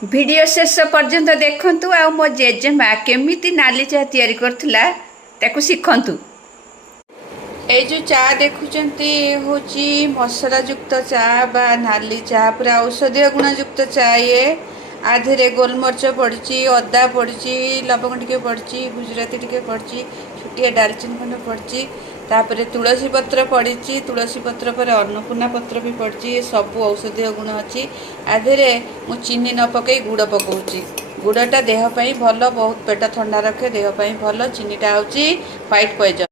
Video शेष पर्यंत देखंतु आ मो जेजेमा केमिति नाली चा तैयारी करथिला ताकू शिखंतु। ए जो चा देखुचंती होची मसला युक्त चा बा नाली चा पूरा औषधीय गुण युक्त चा। ये आधे गोलमरीच पड़ी, अदा पड़ी, लवंग टिके पड़ी, गुजराती टिके पड़ी, छुटिया डालचीन खंड पड़ी, तापर तुलसी पत्र पड़ी, तुलसी पत्र पर अन्नपूर्णा पत्र भी पड़ी। सबू औषधीय गुण अच्छी। आधे मु चीनी न पकई गुड़ पकाउची। गुड़टा देहपाई भल, बहुत पेट ठंडा रखे, देहपाई भल। चीनीटा होची व्हाइट पॉइजन।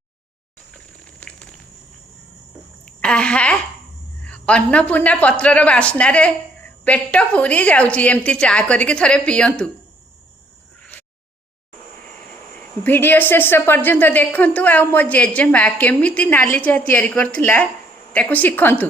आहा, अन्नपूर्णा पत्रर बास्नार पेट पूरी जाउची। एमती चा करिके थरे पियंतु। भिडियो शेष पर्यंत देखंतु आ मो जेजेमा केमिति नाली चा तैयारी करथिला ताकू शिखंतु।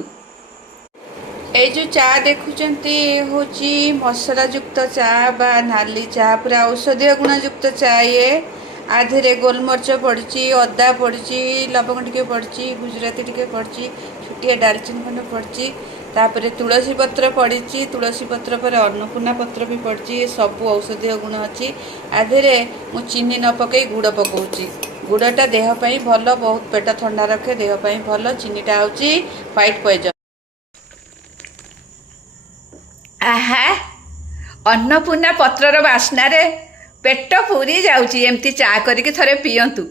ए जो चा देखुचंती होची मसला युक्त चा बा नाली चा पूरा औषधीय गुण युक्त चा। ये आधे गोलमरीच पड़ी, अदा पड़ी, लवंग टिके पड़ी, गुजराती टिके पड़ी, छुटिया डालचीन खंड पड़ी, तापर तुलसी पत्र पड़ी, तुलसी पत्र पर अन्नपूर्णा पत्र भी पड़ी। सबू औषधीय गुण अच्छी। आधे मु चीनी न पकई गुड़ पकाउची। गुड़टा देहपाई भल, बहुत पेट ठंडा रखे, देहपाई भल। चीनीटा होची व्हाइट पॉइजन। आहा, अन्नपूर्णा पत्रर बास्नार पेट पूरी जाउची। एमती चा करिके थरे पियंतु।